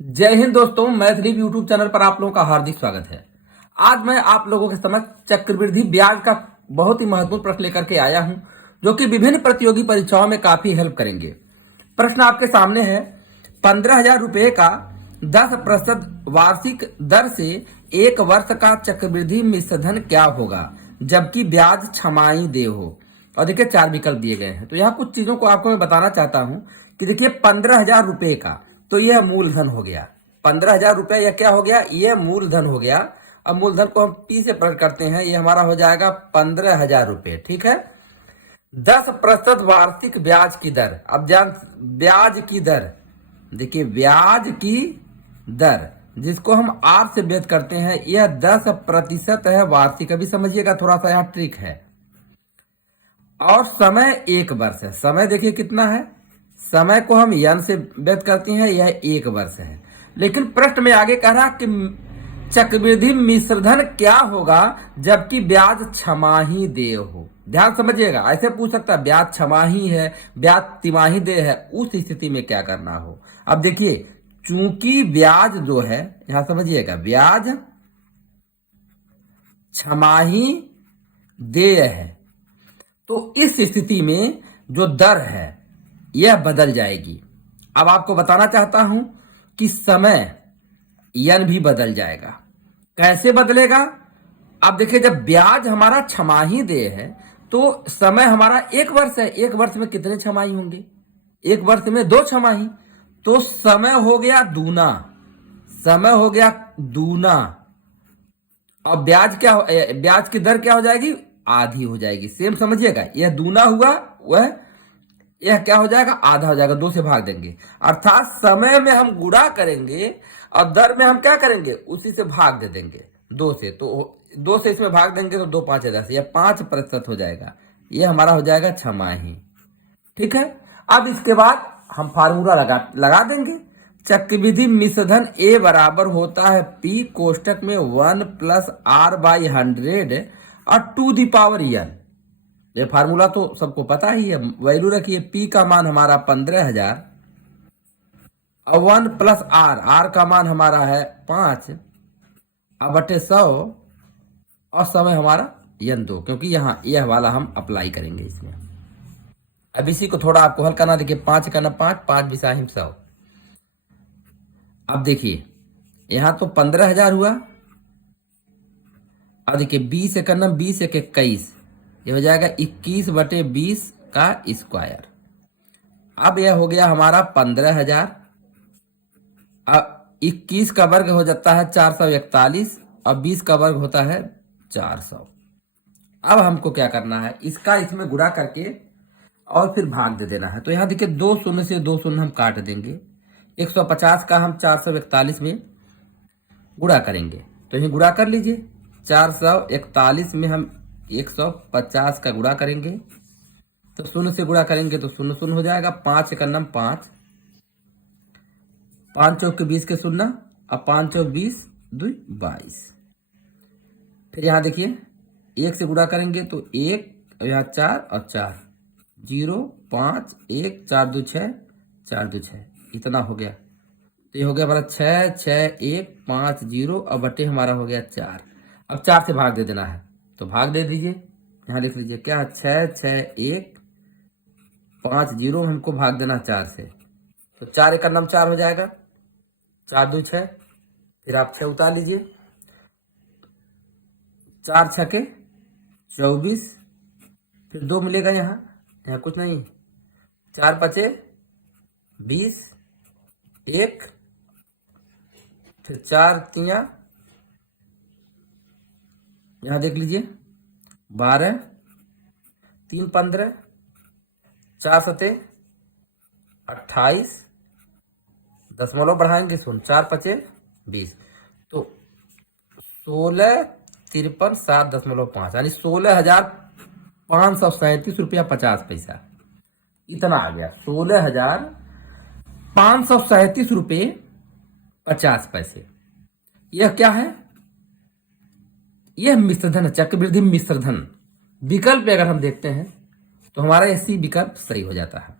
जय हिंद दोस्तों, Maithili YouTube channel पर आप लोगों का हार्दिक स्वागत है। आज मैं आप लोगों के समक्ष चक्रवृद्धि ब्याज का बहुत ही महत्वपूर्ण प्रश्न लेकर के आया हूं, जो कि विभिन्न प्रतियोगी परीक्षाओं में काफी हेल्प करेंगे। प्रश्न आपके सामने है। 15,000 रुपए का 10% वार्षिक दर से एक वर्ष का चक्रवृद्धि मिश्रधन क्या होगा, जबकि ब्याज छमाही दे हो। और देखिए 4 विकल्प दिए गए हैं। तो यहाँ कुछ चीजों को आपको मैं बताना चाहता हूँ कि देखिए 15,000 रुपए का तो यह मूलधन हो गया। 15,000 रुपए यह क्या हो गया, यह मूलधन हो गया। अब मूलधन को हम P से प्रकट करते हैं, यह हमारा हो जाएगा 15,000 रुपए। ठीक है। 10% वार्षिक ब्याज की दर। अब ब्याज की दर, देखिए ब्याज की दर जिसको हम R से व्यक्त करते हैं, यह 10% है वार्षिक। अभी समझिएगा, थोड़ा सा यहाँ ट्रिक है। और समय 1 वर्ष है। समय देखिए कितना है, समय को हम n से व्यक्त करते हैं, यह 1 वर्ष है। लेकिन प्रश्न में आगे कह रहा कि चक्रवृद्धि मिश्रधन क्या होगा जबकि ब्याज छमाही देय हो। ध्यान समझिएगा, ऐसे पूछ सकता है ब्याज छमाही है, ब्याज तिमाही देय है, उस स्थिति में क्या करना हो। अब देखिए, चूंकि ब्याज जो है, यहां समझिएगा ब्याज छमाही देय है, तो इस स्थिति में जो दर है यह बदल जाएगी। अब आपको बताना चाहता हूं कि समय n भी बदल जाएगा। कैसे बदलेगा? अब देखिए, जब ब्याज हमारा छमाही देय है तो समय हमारा 1 वर्ष है। 1 वर्ष में कितने छमाही होंगे? 1 वर्ष में 2 छमाही। तो समय हो गया दूना, समय हो गया दूना। और ब्याज की दर क्या हो जाएगी? आधी हो जाएगी। सेम समझिएगा, यह दूना हुआ, वह यह क्या हो जाएगा? आधा हो जाएगा। 2 से भाग देंगे, अर्थात समय में हम गुणा करेंगे और दर में हम क्या करेंगे? उसी से भाग दे देंगे 2 से। तो 2 से इसमें भाग देंगे तो 2 5 10, यह 5% हो जाएगा। यह हमारा हो जाएगा छमाही। ठीक है। अब इसके बाद हम फार्मूला लगा देंगे। चक्रवृद्धि मिश्रधन A बराबर होता है P कोष्टक में 1 + R/100 और 2 n। ये फार्मूला तो सबको पता ही है। वैल्यू रखिए, P का मान हमारा 15,000 और 1 + R का मान हमारा है 5 और बटे 100 और समय हमारा n2, क्योंकि यहाँ यह वाला हम अप्लाई करेंगे इसमें। अब इसी को थोड़ा आपको हल करना। देखिए 5 का ना 5, 5 बिसाहिम 100। अब देखिए यहाँ तो 15,000 हुआ। अब देखिए 20 का ना 20 एक 21, ये हो जाएगा 21/20 का स्क्वायर। अब यह हो गया हमारा 15,000। अब 21 का वर्ग हो जाता है 441 और 20 का वर्ग होता है 400। अब हमको क्या करना है? इसका इसमें गुणा करके और फिर भाग दे देना है। तो यहाँ देखिए 2 शून्य से 2 शून्य हम काट देंगे। 150 का हम 441 में गुणा करेंगे, तो यही गुणा कर लीजिए। 441 में हम 150 का गुणा करेंगे, तो 0 से गुणा करेंगे तो 0 0 हो जाएगा। 5 का नम 5, 5 चौक 20 के 0 और 5 चौक 20 2 22। फिर यहाँ देखिए 1 से गुणा करेंगे तो 1, यहाँ 4 और 4, 0 5 1 4 2 6, 4 2 6, इतना हो गया। तो ये हो गया हमारा 6 6 1 5 0 और बटे हमारा हो गया 4। अब 4 से भाग दे देना है, तो भाग दे दीजिए। यहाँ लिख लीजिए क्या, 6 6 1 5 0 हमको भाग देना 4 से, तो 4 1 नम 4 हो जाएगा, 4 2 6। फिर आप 6 उतार लीजिए, 4 6 24, फिर 2 मिलेगा यहाँ कुछ नहीं, 4 5 20 1, फिर 4 3, यहाँ देख लीजिए 12, 3 15, 4 7 28, दशमलव बढ़ाएंगे 0, 4 5 20, तो 16 53 7.5, यानी 16,537 रुपया 50 पैसा। इतना आ गया, 16,537 रुपये 50 पैसे। यह क्या है? यह मिश्रधन है, चक्रवृद्धि मिश्रधन। विकल्प अगर हम देखते हैं तो हमारा ऐसी विकल्प सही हो जाता है।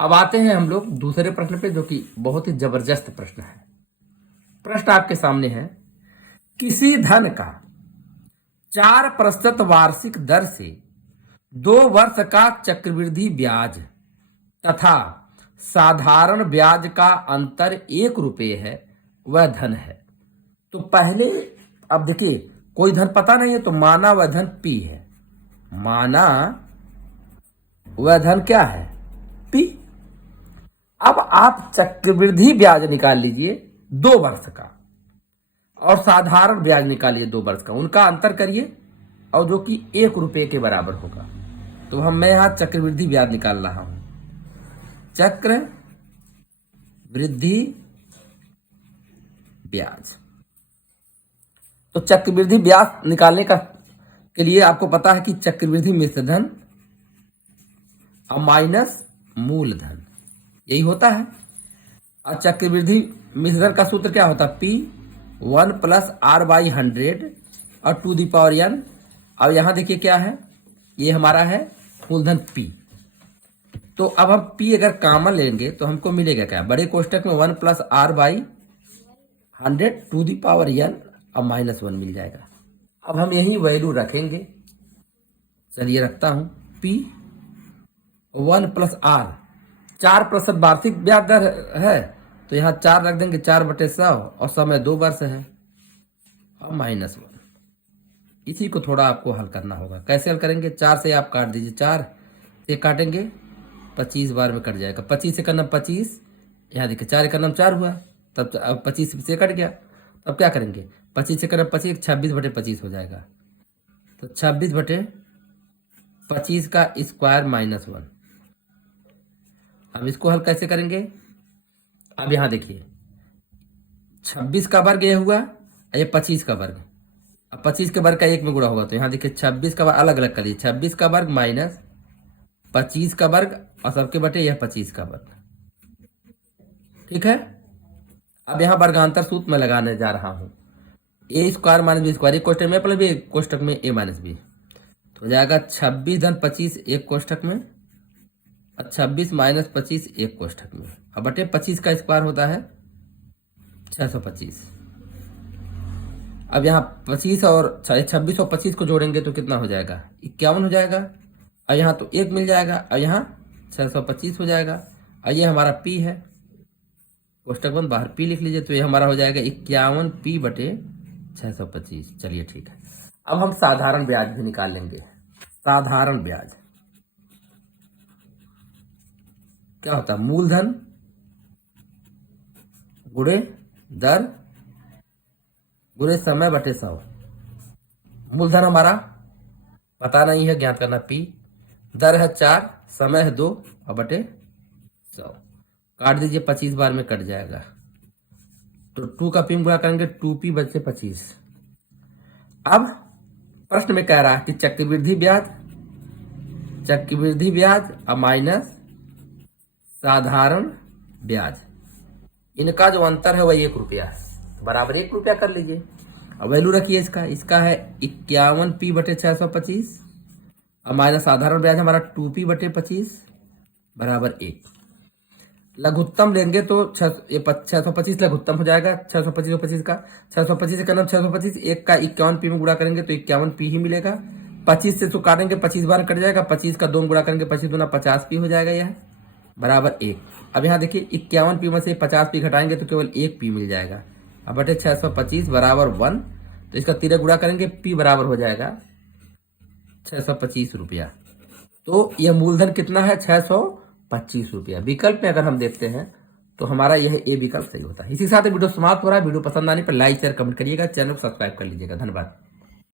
अब आते हैं हम लोग दूसरे प्रश्न पे, जो कि बहुत ही जबरदस्त प्रश्न है। प्रश्न आपके सामने है, किसी धन का 4% वार्षिक दर से 2 वर्ष का चक्रवृद्धि ब्याज तथा साधारण ब्याज का अंतर 1 रुपये है, वह धन है। तो पहले अब देखिए, कोई धन पता नहीं है तो माना वह धन P है। माना वह धन क्या है? P। अब आप चक्रवृद्धि ब्याज निकाल लीजिए 2 वर्ष का और साधारण ब्याज निकालिए 2 वर्ष का, उनका अंतर करिए और जो कि 1 रुपये के बराबर होगा। तो मैं यहां चक्रवृद्धि ब्याज निकाल रहा हूं। चक्र वृद्धि ब्याज। तो चक्रवृद्धि ब्याज निकालने के लिए आपको पता है कि चक्रवृद्धि मिश्र धन और माइनस मूलधन, यही होता है। और चक्रवृद्धि मिश्र धन का सूत्र क्या होता है? P 1 + R/100 और 2n। अब यहां देखिए क्या है, ये हमारा है मूलधन P। तो अब हम P अगर कॉमन लेंगे तो हमको मिलेगा क्या? बड़े कोष्टक में 1 + R/100 2n और -1 मिल जाएगा। अब हम यही वैल्यू रखेंगे। चलिए रखता हूं P 1 + R, 4% वार्षिक ब्याज दर है तो यहाँ 4 रख देंगे, 4/100 और समय 2 वर्ष है और -1। इसी को थोड़ा आपको हल करना होगा। कैसे हल करेंगे? 4 से आप काट दीजिए, 4 से काटेंगे 25 बार में कट जाएगा। 25 से करना 25, यहाँ देखिए 4 का नाम 4 हुआ, तब अब 25 से कट गया। तब क्या करेंगे? 25 से करना 25, 26/25 हो जाएगा। तो 26/25 का स्क्वायर -1। अब इसको हल कैसे करेंगे? अब यहां देखिए 26 का वर्ग ये हुआ, ये 25 का वर्ग। अब 25 के वर्ग का 1 में गुणा होगा तो यहाँ देखिए 26 का वर्ग अलग अलग करिए, 26 का वर्ग माइनस 25 का वर्ग और सबके बटे यह 25 का वर्ग। ठीक है। अब यहाँ वर्गांतर सूत्र में लगाने जा रहा हूं। a² - b² एक कोष्टक में प्लस एक कोष्टक में a - b, तो हो जाएगा 26 धन 25 एक कोष्टक में और 26 - 25 एक कोष्टक में। अब बटे 25 का स्क्वायर होता है 625। अब यहाँ 25 और 26 और 25 को जोड़ेंगे तो कितना हो जाएगा? 51 हो जाएगा। और यहाँ तो 1 मिल जाएगा और यहाँ 625 हो जाएगा। और ये हमारा P है, कोष्टक बंद, बाहर P लिख लीजिए। तो ये हमारा हो जाएगा 51P/625। चलिए ठीक है। अब हम साधारण ब्याज भी निकाल लेंगे। साधारण ब्याज क्या होता है? मूलधन गुणे दर गुणे समय बटे 100। मूलधन हमारा पता नहीं है, ज्ञात करना P। दर है 4, समय है 2 और बटे 100। काट दीजिए, 25 बार में कट जाएगा। तो 2 का P गुणा करेंगे 2P बचे 25। अब प्रश्न में कह रहा है कि चक्रवृद्धि ब्याज और माइनस साधारण ब्याज, इनका जो अंतर है वह 1 रुपया है, बराबर 1 रुपया कर लीजिए। अब वैल्यू रखिए इसका है 51P/625 और माइनस साधारण ब्याज हमारा 2P/25 बराबर 1। लघुत्तम लेंगे तो 625 लघुत्तम हो जाएगा। 625 और 25 का 625 का नाम 625, 1 का 51P में गुणा करेंगे तो 51P ही मिलेगा। 25 से तो काटेंगे, 25 बार कट जाएगा। 25 का 2 गुणा करेंगे, 25 दूना 50P हो जाएगा, यह बराबर 1। अब यहाँ देखिए 51P में से 50P घटाएंगे तो केवल 1P मिल जाएगा। अब बटे 625 बराबर 1, तो इसका 3 गुणा करेंगे, P बराबर हो जाएगा 625 रुपया। तो यह मूलधन कितना है? 625 रुपया। विकल्प में अगर हम देखते हैं तो हमारा यह ए विकल्प सही होता है। इसी के साथ वीडियो समाप्त हो रहा है। वीडियो पसंद आने पर लाइक शेयर कमेंट करिएगा, चैनल को सब्सक्राइब कर लीजिएगा। धन्यवाद।